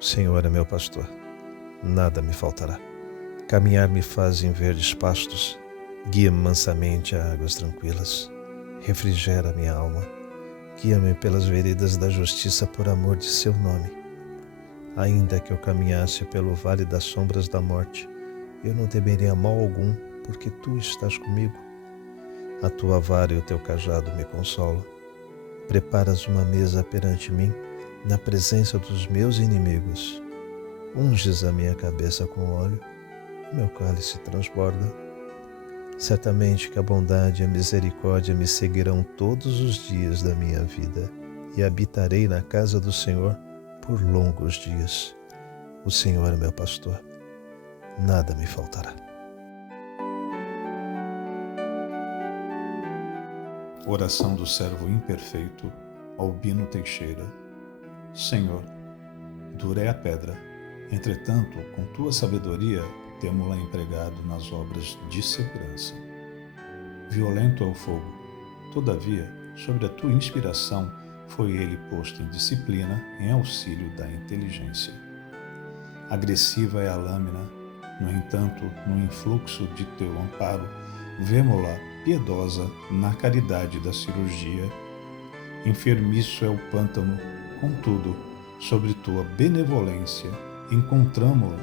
O Senhor é meu pastor, nada me faltará. Caminhar me faz em verdes pastos, guia-me mansamente a águas tranquilas. Refrigera minha alma, guia-me pelas veredas da justiça por amor de seu nome. Ainda que eu caminhasse pelo vale das sombras da morte, eu não temeria mal algum, porque tu estás comigo. A tua vara e o teu cajado me consolam. Preparas uma mesa perante mim, na presença dos meus inimigos. Unges a minha cabeça com óleo, meu cálice transborda. Certamente que a bondade e a misericórdia me seguirão todos os dias da minha vida, e habitarei na casa do Senhor por longos dias. O Senhor é meu pastor, nada me faltará. Oração do servo imperfeito, Albino Teixeira. Senhor, dura é a pedra, entretanto, com tua sabedoria, temo-la empregado nas obras de segurança. Violento é o fogo, todavia, sobre a tua inspiração, foi ele posto em disciplina em auxílio da inteligência. Agressiva é a lâmina, no entanto, no influxo de teu amparo, vemo-la piedosa na caridade da cirurgia. Enfermiço é o pântano, contudo, sobre tua benevolência, encontramo-la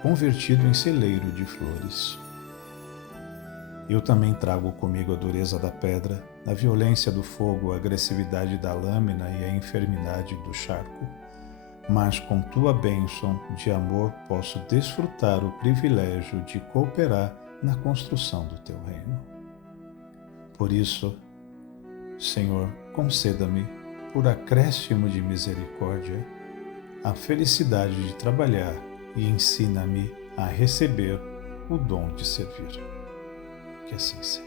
convertido em celeiro de flores. Eu também trago comigo a dureza da pedra, a violência do fogo, a agressividade da lâmina e a enfermidade do charco, mas com tua bênção de amor posso desfrutar o privilégio de cooperar na construção do teu reino. Por isso, Senhor, conceda-me, por acréscimo de misericórdia, a felicidade de trabalhar e ensina-me a receber o dom de servir. Que assim seja.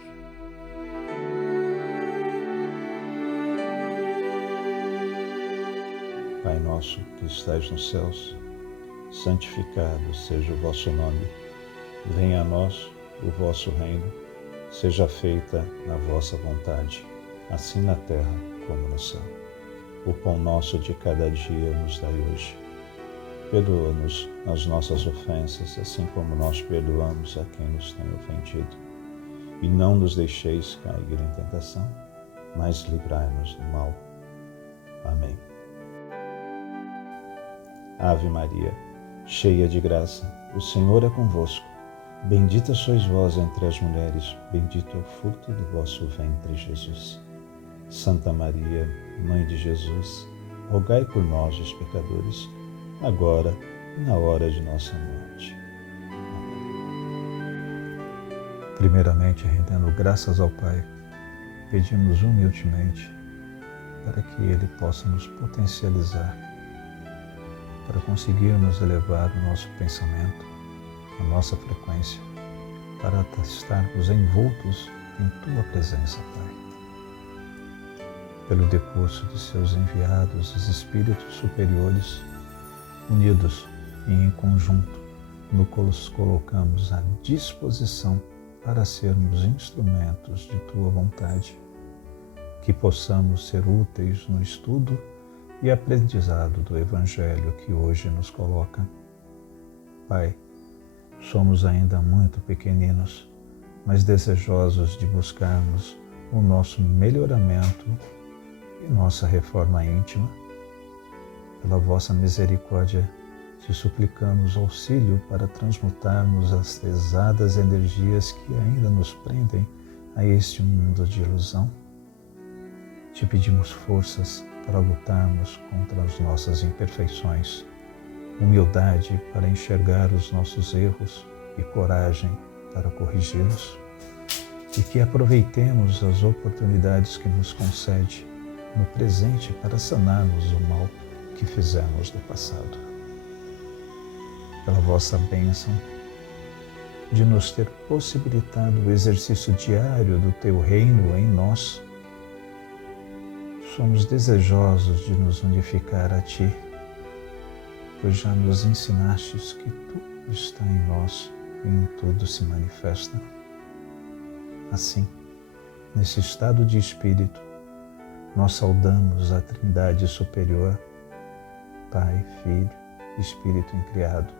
Pai nosso que estais nos céus, santificado seja o vosso nome. Venha a nós o vosso reino, seja feita na vossa vontade, assim na terra como no céu. O pão nosso de cada dia nos dai hoje. Perdoa-nos as nossas ofensas, assim como nós perdoamos a quem nos tem ofendido. E não nos deixeis cair em tentação, mas livrai-nos do mal. Amém. Ave Maria, cheia de graça, o Senhor é convosco. Bendita sois vós entre as mulheres, bendito é o fruto do vosso ventre, Jesus. Santa Maria, Mãe de Jesus, rogai por nós, os pecadores, agora e na hora de nossa morte. Primeiramente, rendendo graças ao Pai, pedimos humildemente para que Ele possa nos potencializar, para conseguirmos elevar o nosso pensamento, a nossa frequência, para estarmos envoltos em Tua presença, Pai. Pelo decurso de seus enviados, os Espíritos superiores, unidos e em conjunto, nos colocamos à disposição para sermos instrumentos de Tua vontade, que possamos ser úteis no estudo e aprendizado do Evangelho que hoje nos coloca. Pai, somos ainda muito pequeninos, mas desejosos de buscarmos o nosso melhoramento e nossa reforma íntima. Pela vossa misericórdia, te suplicamos auxílio para transmutarmos as pesadas energias que ainda nos prendem a este mundo de ilusão. Te pedimos forças para lutarmos contra as nossas imperfeições, humildade para enxergar os nossos erros e coragem para corrigi-los, e que aproveitemos as oportunidades que nos concede no presente para sanarmos o mal que fizemos no passado. Pela vossa bênção, de nos ter possibilitado o exercício diário do Teu reino em nós, somos desejosos de nos unificar a Ti, pois já nos ensinastes que tudo está em nós e em tudo se manifesta. Assim, nesse estado de espírito, nós saudamos a Trindade Superior, Pai, Filho Espírito incriado,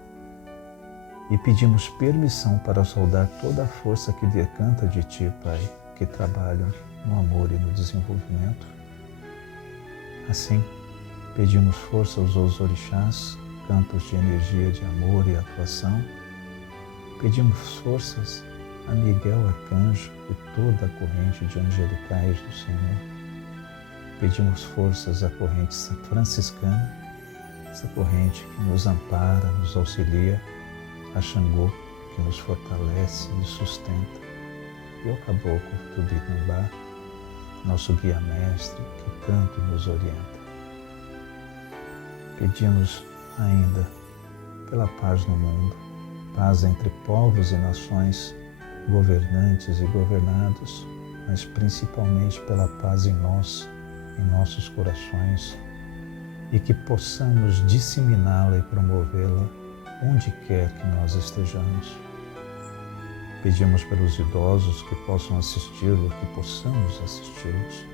e pedimos permissão para saudar toda a força que decanta de Ti, Pai, que trabalham no amor e no desenvolvimento. Assim, pedimos força aos orixás, campos de energia de amor e atuação. Pedimos forças a Miguel Arcanjo e toda a corrente de angelicais do Senhor. Pedimos forças à corrente franciscana, essa corrente que nos ampara, nos auxilia, a Xangô, que nos fortalece e sustenta, e ao Caboclo Tupinambá, nosso guia-mestre, que tanto nos orienta. Pedimos ainda pela paz no mundo, paz entre povos e nações, governantes e governados, mas principalmente pela paz em nós, em nossos corações, e que possamos disseminá-la e promovê-la onde quer que nós estejamos. Pedimos pelos idosos que possam assisti-lo, que possamos assisti-los,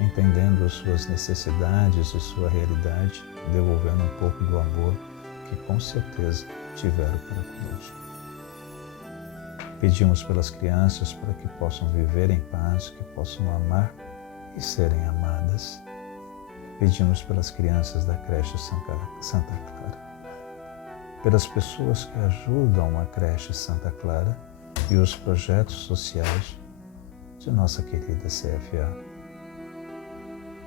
entendendo as suas necessidades e sua realidade, devolvendo um pouco do amor que com certeza tiveram para conosco. Pedimos pelas crianças para que possam viver em paz, que possam amar e serem amadas. Pedimos pelas crianças da creche Santa Clara, pelas pessoas que ajudam a creche Santa Clara e os projetos sociais de nossa querida CFA.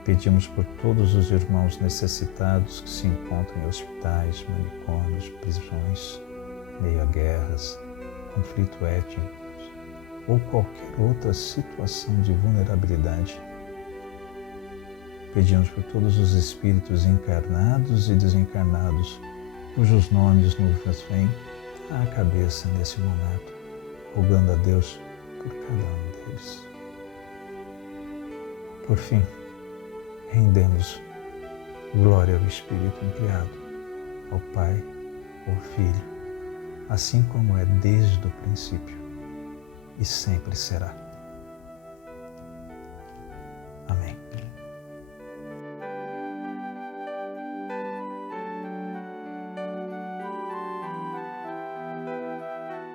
Pedimos por todos os irmãos necessitados que se encontram em hospitais, manicômios, prisões, meio a guerras, conflito étnico ou qualquer outra situação de vulnerabilidade. Pedimos por todos os espíritos encarnados e desencarnados, cujos nomes nos vêm à cabeça nesse momento, rogando a Deus por cada um deles. Por fim, rendemos glória ao Espírito incriado, ao Pai, ao Filho, assim como é desde o princípio e sempre será. Amém.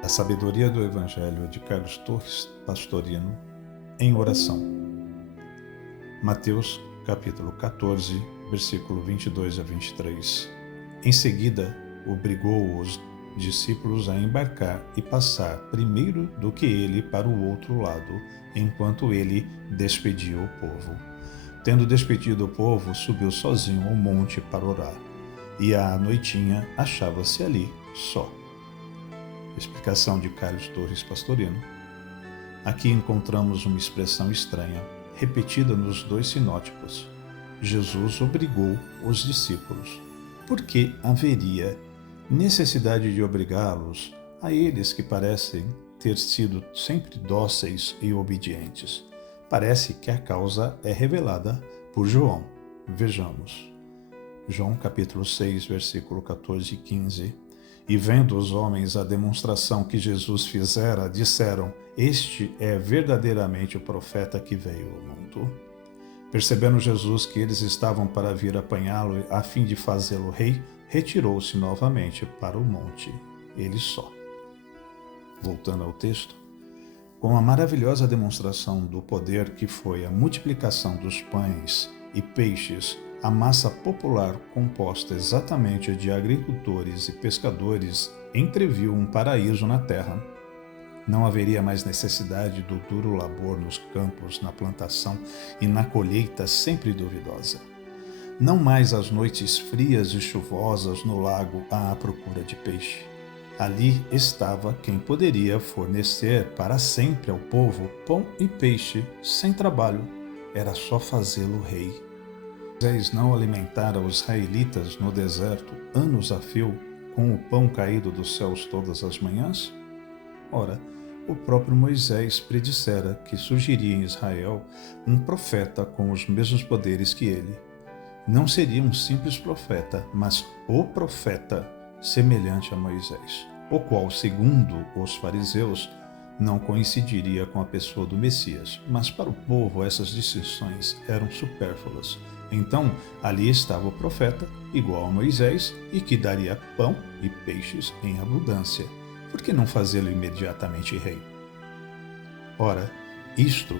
A sabedoria do Evangelho de Carlos Torres Pastorino, em oração. Mateus, capítulo 14, versículo 22 a 23. Em seguida, obrigou os discípulos a embarcar e passar primeiro do que ele para o outro lado, enquanto ele despedia o povo. Tendo despedido o povo, subiu sozinho ao monte para orar, e à noitinha achava-se ali só. Explicação de Carlos Torres Pastorino. Aqui encontramos uma expressão estranha, repetida nos dois sinóticos. Jesus obrigou os discípulos. Por que haveria necessidade de obrigá-los a eles que parecem ter sido sempre dóceis e obedientes? Parece que a causa é revelada por João. Vejamos. João capítulo 6, versículo 14 e 15. E vendo os homens a demonstração que Jesus fizera, disseram: Este é verdadeiramente o profeta que veio ao mundo. Percebendo Jesus que eles estavam para vir apanhá-lo a fim de fazê-lo rei, retirou-se novamente para o monte, ele só. Voltando ao texto, com a maravilhosa demonstração do poder que foi a multiplicação dos pães e peixes, a massa popular, composta exatamente de agricultores e pescadores, entreviu um paraíso na terra. Não haveria mais necessidade do duro labor nos campos, na plantação e na colheita sempre duvidosa. Não mais as noites frias e chuvosas no lago à procura de peixe. Ali estava quem poderia fornecer para sempre ao povo pão e peixe sem trabalho. Era só fazê-lo rei. Moisés não alimentara os israelitas no deserto anos a fio com o pão caído dos céus todas as manhãs? Ora, o próprio Moisés predissera que surgiria em Israel um profeta com os mesmos poderes que ele. Não seria um simples profeta, mas o profeta semelhante a Moisés, o qual, segundo os fariseus, não coincidiria com a pessoa do Messias, mas para o povo essas distinções eram supérfluas. Então, ali estava o profeta, igual a Moisés, e que daria pão e peixes em abundância. Por que não fazê-lo imediatamente rei? Ora, isto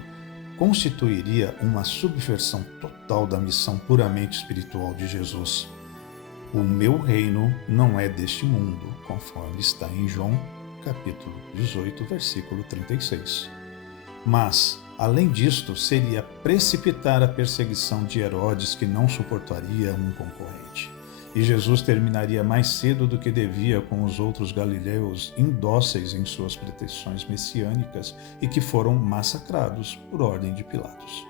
constituiria uma subversão total da missão puramente espiritual de Jesus. O meu reino não é deste mundo, conforme está em João, capítulo 18, versículo 36. Mas, além disto, seria precipitar a perseguição de Herodes, que não suportaria um concorrente. E Jesus terminaria mais cedo do que devia com os outros galileus indóceis em suas pretensões messiânicas e que foram massacrados por ordem de Pilatos.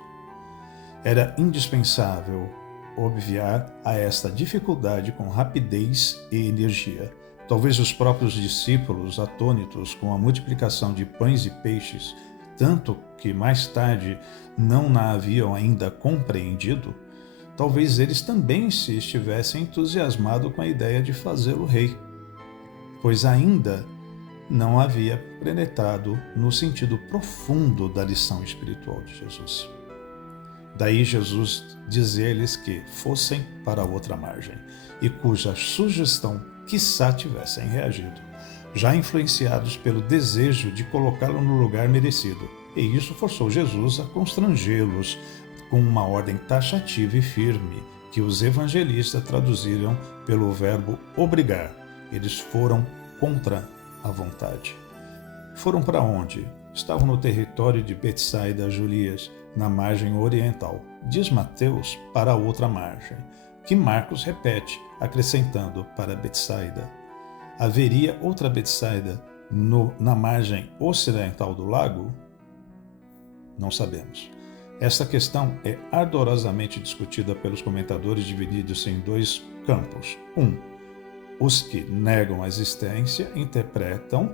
Era indispensável obviar a esta dificuldade com rapidez e energia. Talvez os próprios discípulos, atônitos com a multiplicação de pães e peixes, tanto que mais tarde não na haviam ainda compreendido, talvez eles também se estivessem entusiasmados com a ideia de fazê-lo rei, pois ainda não havia penetrado no sentido profundo da lição espiritual de Jesus. Daí Jesus dizer-lhes que fossem para outra margem, e cuja sugestão quiçá tivessem reagido, já influenciados pelo desejo de colocá-lo no lugar merecido, e isso forçou Jesus a constrangê-los com uma ordem taxativa e firme, que os evangelistas traduziram pelo verbo obrigar. Eles foram contra a vontade. Foram para onde? Estavam no território de Betsaida Julias, na margem oriental. Diz Mateus para a outra margem, que Marcos repete, acrescentando para Betsaida. Haveria outra Betsaida na margem ocidental do lago? Não sabemos. Esta questão é ardorosamente discutida pelos comentadores, divididos em dois campos. Os que negam a existência interpretam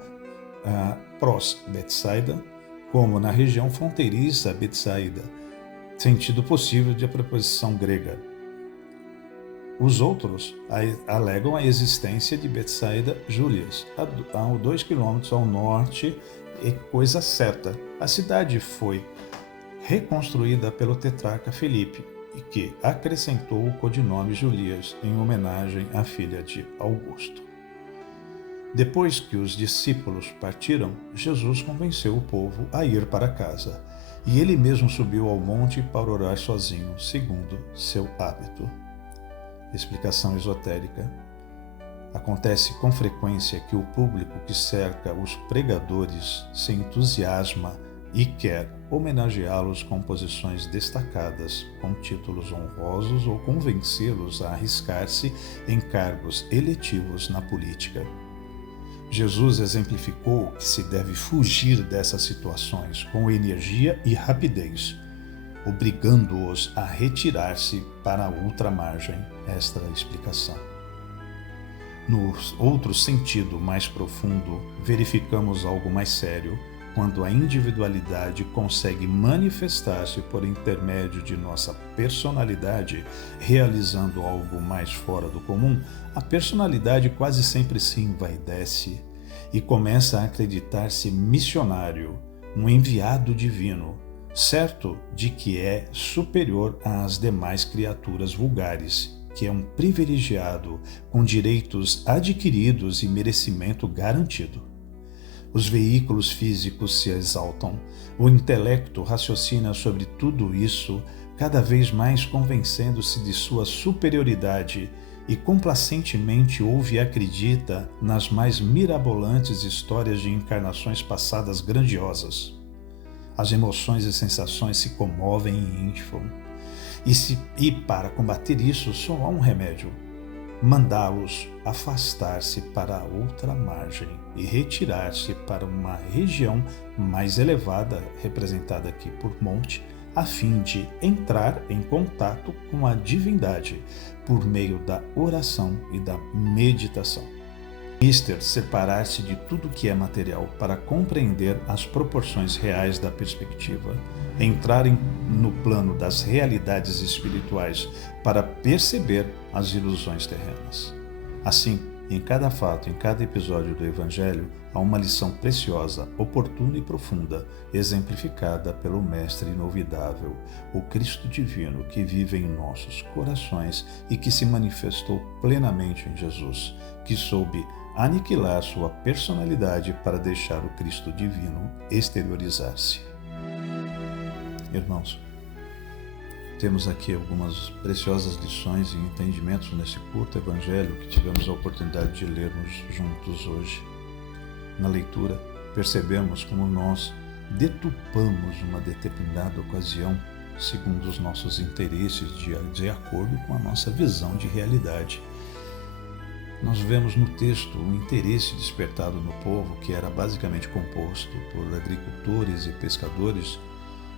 prós-Betsaida como na região fronteiriça Betsaida, sentido possível de a preposição grega. Os outros alegam a existência de Betsaida Julias, a 2 quilômetros ao norte, e coisa certa. A cidade foi reconstruída pelo tetrarca Filipe e que acrescentou o codinome Julias em homenagem à filha de Augusto. Depois que os discípulos partiram, Jesus convenceu o povo a ir para casa, e ele mesmo subiu ao monte para orar sozinho, segundo seu hábito. Explicação esotérica. Acontece com frequência que o público que cerca os pregadores se entusiasma e quer homenageá-los com posições destacadas, com títulos honrosos ou convencê-los a arriscar-se em cargos eletivos na política. Jesus exemplificou que se deve fugir dessas situações com energia e rapidez, obrigando-os a retirar-se para a outra margem. Esta é a explicação. No outro sentido mais profundo, verificamos algo mais sério, quando a individualidade consegue manifestar-se por intermédio de nossa personalidade, realizando algo mais fora do comum. A personalidade quase sempre se envaidece e começa a acreditar-se missionário, um enviado divino, certo de que é superior às demais criaturas vulgares, que é um privilegiado com direitos adquiridos e merecimento garantido. Os veículos físicos se exaltam, o intelecto raciocina sobre tudo isso, cada vez mais convencendo-se de sua superioridade e complacentemente ouve e acredita nas mais mirabolantes histórias de encarnações passadas grandiosas. As emoções e sensações se comovem e inflam. E para combater isso só há um remédio: mandá-los afastar-se para a outra margem e retirar-se para uma região mais elevada, representada aqui por monte, a fim de entrar em contato com a divindade por meio da oração e da meditação. Separar-se de tudo que é material para compreender as proporções reais da perspectiva, entrar no plano das realidades espirituais para perceber as ilusões terrenas. Assim, Em cada fato, em cada episódio do Evangelho, há uma lição preciosa, oportuna e profunda, exemplificada pelo Mestre inolvidável, o Cristo divino que vive em nossos corações e que se manifestou plenamente em Jesus, que soube aniquilar sua personalidade para deixar o Cristo divino exteriorizar-se. Irmãos, temos aqui algumas preciosas lições e entendimentos nesse curto evangelho que tivemos a oportunidade de lermos juntos hoje. Na leitura, percebemos como nós deturpamos uma determinada ocasião segundo os nossos interesses, de acordo com a nossa visão de realidade. Nós vemos no texto o interesse despertado no povo, que era basicamente composto por agricultores e pescadores,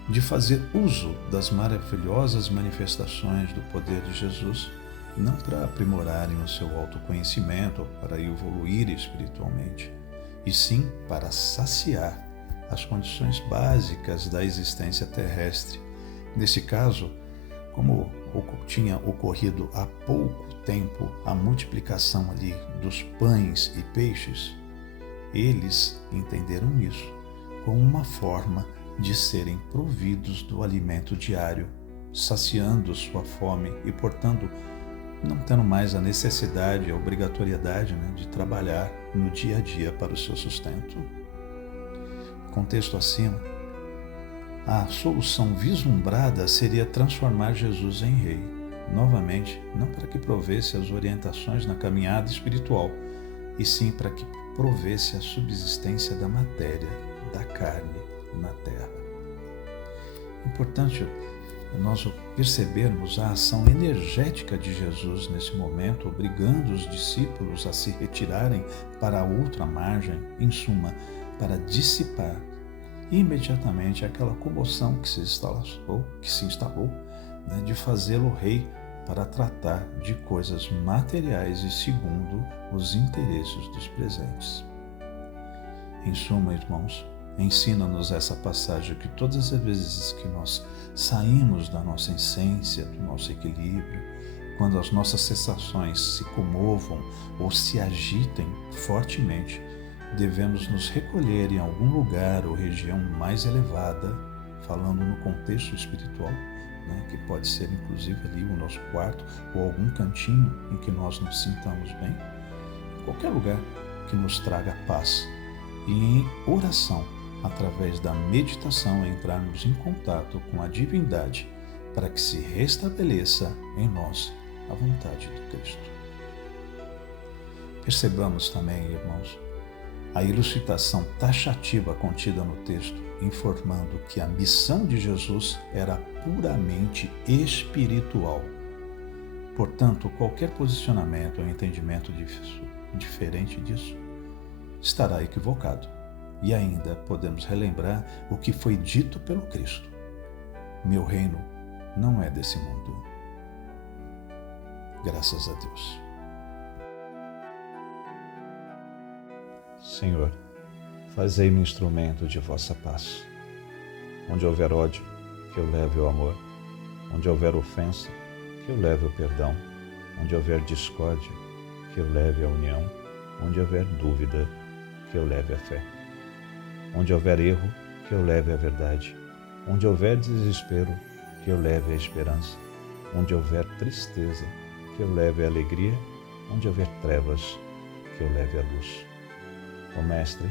de fazer uso das maravilhosas manifestações do poder de Jesus, não para aprimorarem o seu autoconhecimento ou para evoluir espiritualmente, e sim para saciar as condições básicas da existência terrestre. Nesse caso, como tinha ocorrido há pouco tempo a multiplicação ali dos pães e peixes, eles entenderam isso como uma forma de serem providos do alimento diário, saciando sua fome e, portanto, não tendo mais a necessidade, a obrigatoriedade de trabalhar no dia a dia para o seu sustento. Contexto acima, a solução vislumbrada seria transformar Jesus em rei, novamente, não para que provesse as orientações na caminhada espiritual, e sim para que provesse a subsistência da matéria, da carne, na terra. Importante nós percebermos a ação energética de Jesus nesse momento, obrigando os discípulos a se retirarem para a outra margem, em suma, para dissipar imediatamente aquela comoção que se instalou, de fazê-lo rei para tratar de coisas materiais e segundo os interesses dos presentes. Em suma, irmãos, ensina-nos essa passagem que todas as vezes que nós saímos da nossa essência, do nosso equilíbrio, quando as nossas sensações se comovam ou se agitem fortemente, devemos nos recolher em algum lugar ou região mais elevada, falando no contexto espiritual, que pode ser inclusive ali o nosso quarto ou algum cantinho em que nós nos sintamos bem, qualquer lugar que nos traga paz, e em oração, através da meditação, entrarmos em contato com a divindade para que se restabeleça em nós a vontade de Cristo. Percebamos também, irmãos, a elucidação taxativa contida no texto, informando que a missão de Jesus era puramente espiritual. Portanto, qualquer posicionamento ou entendimento diferente disso estará equivocado. E ainda podemos relembrar o que foi dito pelo Cristo: meu reino não é desse mundo. Graças a Deus. Senhor, fazei-me instrumento de vossa paz. Onde houver ódio, que eu leve o amor. Onde houver ofensa, que eu leve o perdão. Onde houver discórdia, que eu leve a união. Onde houver dúvida, que eu leve a fé. Onde houver erro, que eu leve a verdade. Onde houver desespero, que eu leve a esperança. Onde houver tristeza, que eu leve a alegria. Onde houver trevas, que eu leve a luz. Ó Mestre,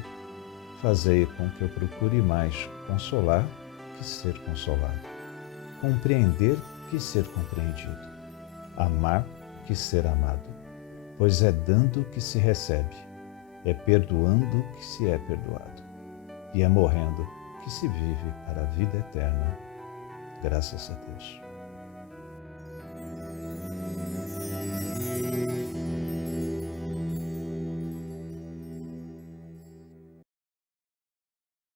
fazei com que eu procure mais consolar que ser consolado, compreender que ser compreendido, amar que ser amado, pois é dando que se recebe, é perdoando que se é perdoado, e é morrendo que se vive para a vida eterna. Graças a Deus.